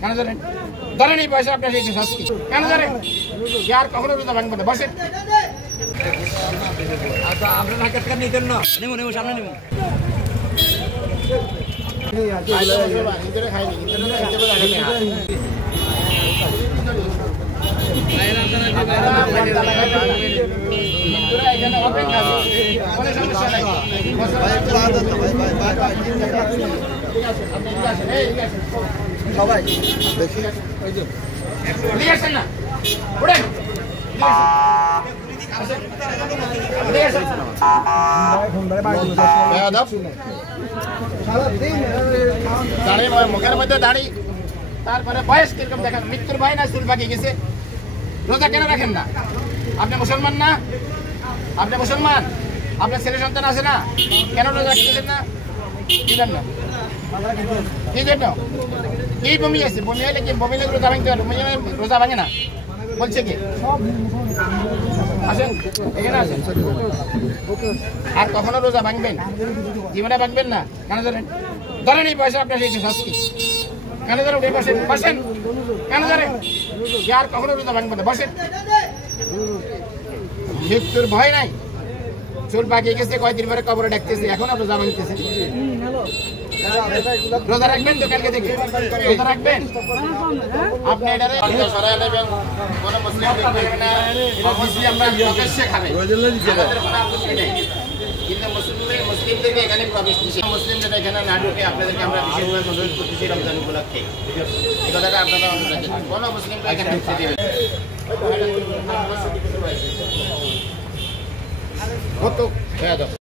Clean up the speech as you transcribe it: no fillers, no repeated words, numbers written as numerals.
কেন ধরেন? ধরেন এই পয়সা আপনার সেই শাস্তি। কেন ধরেন? আর কখনো রোজা ভাঙবে না, বসেন। আচ্ছা আপনার হাতে টাকা নিতেন না? নেবো নেবো, সামনে নেবো। সবাই নিয়ে আসেন না, উঠেন। মুখের মধ্যে দাড়ি, তারপরে বয়স কিরকম দেখেন, মৃত্যুর ভয় না চুল পাকিয়ে গেছে। রোজা কেন রাখেন না? আপনি মুসলমান না? আপনি মুসলমান, আপনার ছেলে সন্তান আছে না? কেন রোজা রাখতেছেন না? কি জন্য? কি জন্য? কি বমি আছে? বমি হলে কি বমি লেগে রোজা ভাঙতে পারে? রোজা ভাঙে না বলছে কি? আসেন, এখানে আসেন। আর কখনো রোজা ভাঙবেন? জীবনে ভাঙবেন না। কেন ধরেন? ধরেন এই পয়সা আপনার সেই শাস্তি। কেন ধরেন? উঠে বসেন, বসেন। কেন ধরেন? আর কখনো রোজা ভাঙবেন না, বসেন। মৃত্যুর ভয় নাই, চুল পাকিয়ে গেছে, কয়দিন পরে কবরে ডাকতেছে, এখনো রোজা ভাঙতেছে। রোজা রাখবেন তো কালকে থেকে? রোজা রাখবেন? আপনি এটারে সরাই নেবেন, কোন মুসলিম দেখবেন না, মুসলিম আমরা প্রকাশ্যে খাবে, আমাদের কোনো আপত্তি নেই। কিন্তু মুসলিমদেরকে এখানে প্রবেশ নিষেধ। মুসলিমদের এখানে না ঢুকে আপনাদেরকে আমরা বিশেষভাবে অনুরোধ করতেছি রমজান উপলক্ষে, এই কথাটা আপনারা মনে রাখবেন। কোনো মুসলিমকে এখানে ঢুকতে দেবেন কত